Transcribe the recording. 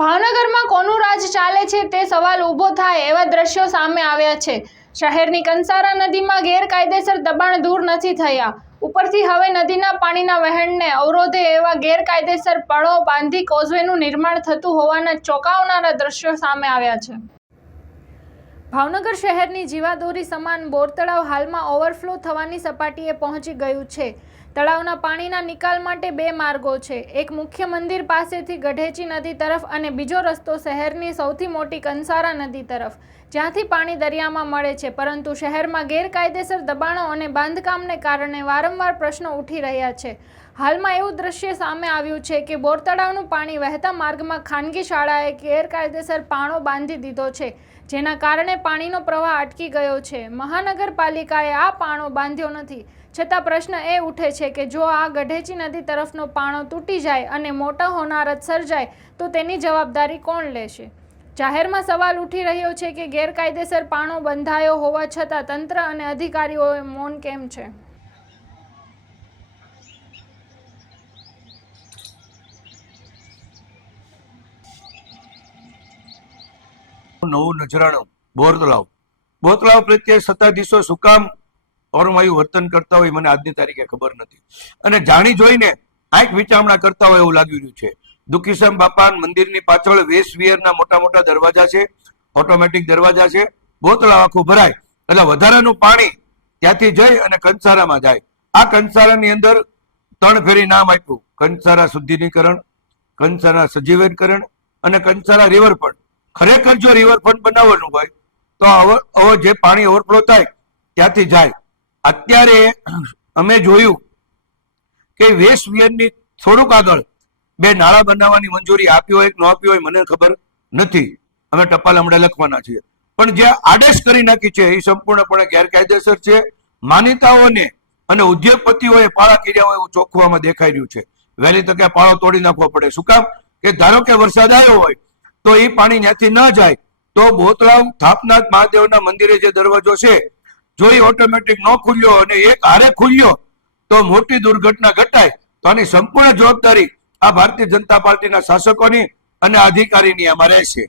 ભાવનગરમાં કોનું રાજ ચાલે છે તે સવાલ ઊભો થાય એવા દ્રશ્યો સામે આવ્યા છે। શહેરની કંસારા નદીમાં ગેરકાયદેસર દબાણ દૂર નથી થયા, ઉપરથી હવે નદીના પાણીના વહેણને અવરોધે એવા ગેરકાયદેસર પળો બાંધી કોઝવેનું નિર્માણ થતું હોવાના ચોંકાવનારા દ્રશ્યો સામે આવ્યા છે। ભાવનગર શહેરની જીવાદોરી સમાન બોર તળાવ હાલમાં ઓવરફ્લો થવાની સપાટીએ પહોંચી ગયું છે। તળાવના પાણીના નિકાલ માટે બે માર્ગો છે, એક મુખ્ય મંદિર પાસેથી ગઢેચી નદી તરફ અને બીજો રસ્તો શહેરની સૌથી મોટી કંસારા નદી તરફ, જ્યાંથી પાણી દરિયામાં મળે છે। પરંતુ શહેરમાં ગેરકાયદેસર દબાણો અને બાંધકામને કારણે વારંવાર પ્રશ્નો ઉઠી રહ્યા છે। હાલમાં એવું દ્રશ્ય સામે આવ્યું છે કે બોર તળાવનું પાણી વહેતા માર્ગમાં ખાનગી શાળાએ ગેરકાયદેસર પાણો બાંધી દીધો છે, જેના કારણે પાણીનો પ્રવાહ અટકી ગયો છે। મહાનગરપાલિકાએ આ પાણો બાંધ્યો નથી, છતાં પ્રશ્ન એ ઉઠે છે કે જો આ ગઢેચી નદી તરફનો પાણો તૂટી જાય અને મોટા હોનારત સર્જાય તો તેની જવાબદારી કોણ લેશે? જાહેરમાં સવાલ ઉઠી રહ્યો છે કે ગેરકાયદેસર પાણો બંધાયો હોવા છતાં તંત્ર અને અધિકારીઓએ મૌન કેમ છે? નવું નજરાણું બોર તળાવ પ્રત્યે સત્તાધીશો શું કામ ઓરમાયું વર્તન કરતા હોય મને આજની તારીખે ખબર નથી, અને જાણી જોઈને આંખ વિચારણા કરતા હોય એવું લાગી રહ્યું છે। દુખીશ્યામ બાપા મંદિરની પાછળ વેસ્ટ વિયરના મોટા મોટા દરવાજા છે, ઓટોમેટિક દરવાજા છે। બોર તળાવ આખું ભરાય એટલે વધારાનું પાણી ત્યાંથી જઈ અને કંસારામાં જાય। આ કંસારાની અંદર 3 ફેરી નામ આપ્યું, કંસારા શુદ્ધિકરણ, કંસારા સજીવનકરણ અને કંસારા રિવરફ્રન્ટ। ખરેખર જો રિવરફ્રન્ટ બનાવવાનું હોય તો જે પાણી ઓવરફ્લો થાય ત્યાંથી જાય। અત્યારે અમે જોયું કે વેસ્ટ વિયરની થોડુંક આગળ 2 નાળા બનાવવાની મંજૂરી આપી હોય કે ન આપી હોય મને ખબર નથી, અમે ટપાલ હમણાં લખવાના છીએ, પણ જે આદેશ કરી નાખી છે એ સંપૂર્ણપણે ગેરકાયદેસર છે। માન્યતાઓને અને ઉદ્યોગપતિઓએ પાળા કર્યા હોય એવું ચોખ્ખવામાં દેખાઈ રહ્યું છે। વહેલી તકે પાળો તોડી નાખવો પડે। શું કામ? કે ધારો કે વરસાદ આવ્યો હોય તો એ પાણી ત્યાંથી ન જાય તો બોતળાવ થાપનાથ મહાદેવના મંદિરે જે દરવાજો છે જો એ ઓટોમેટિક ન ખુલ્યો અને એક હારે ખુલ્યો તો મોટી દુર્ઘટના ઘટાય। તો આની સંપૂર્ણ જવાબદારી આ ભારતીય જનતા પાર્ટીના શાસકોની અને અધિકારીની આમાં રહેશે।